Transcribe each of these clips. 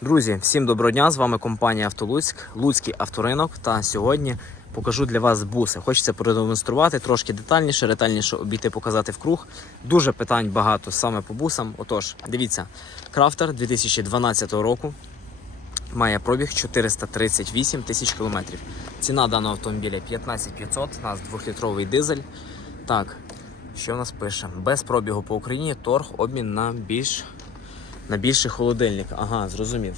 Друзі, всім доброго дня! З вами компанія Автолуцьк, Луцький авторинок. Та сьогодні покажу для вас буси. Хочеться продемонструвати трошки детальніше, ретельніше обійти, показати в круг. Дуже питань багато саме по бусам. Отож, дивіться, крафтер 2012 року. Має пробіг 438 тисяч кілометрів. Ціна даного автомобіля 15500, у нас 2-літровий дизель. Так, що в нас пише? Без пробігу по Україні торг, обмін на більш на більший холодильник. Ага, зрозумів.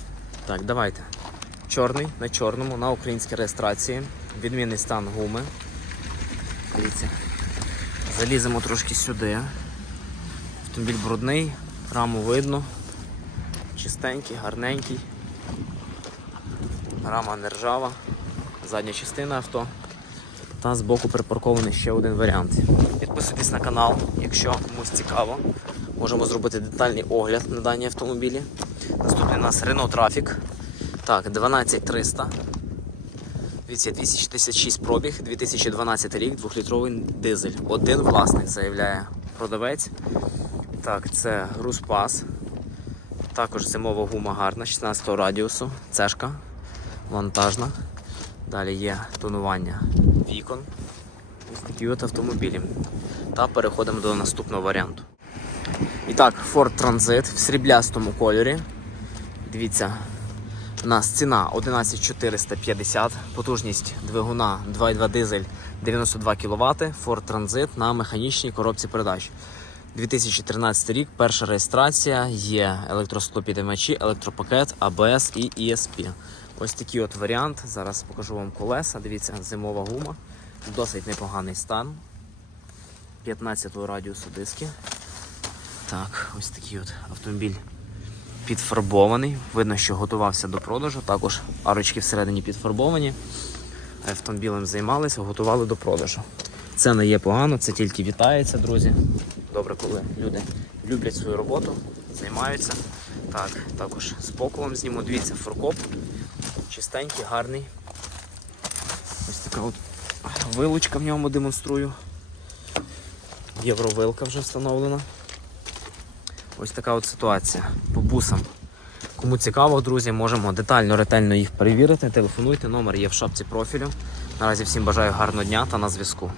Так, давайте. Чорний на чорному, на українській реєстрації. Відмінний стан гуми. Дивіться. Заліземо трошки сюди. Автомобіль брудний, раму видно. Чистенький, гарненький. Рама не ржава. Задня частина авто. Та збоку припаркований ще один варіант. Підписуйтесь на канал, якщо комусь цікаво. Можемо зробити детальний огляд на дані автомобілі. Наступний у нас Renault Traffic. Так, 12300. Дивіться, 266 пробіг, 2012 рік, 2-літровий дизель. Один власник заявляє продавець. Так, це Грузпас. Також зимова гума гарна, 16 радіусу. Цешка вантажна. Далі є тонування вікон. Ось такі от автомобілі. Та переходимо до наступного варіанту. І так, Ford Transit в сріблястому кольорі. Дивіться, у нас ціна 11450, потужність двигуна 2.2 дизель 92 кВт, Ford Transit на механічній коробці передач. 2013 рік, перша реєстрація, є електростопідимачі, електропакет, АБС і ESP. Ось такий от варіант. Зараз покажу вам колеса. Дивіться, зимова гума. Досить непоганий стан. 15 радіусу диски. Так, ось такий от автомобіль підфарбований. Видно, що готувався до продажу. Також арочки всередині підфарбовані. Автомобілем займалися, готували до продажу. Це не є погано, це тільки вітається, друзі. Добре, коли люди люблять свою роботу, займаються. Так, також з вам зніму. Дивіться, форкоп. Чистенький, гарний. Ось така от вилучка в ньому демонструю. Євровилка вже встановлена. Ось така от ситуація по бусам. Кому цікаво, друзі, можемо детально, ретельно їх перевірити. Телефонуйте, номер є в шапці профілю. Наразі всім бажаю гарного дня та на зв'язку.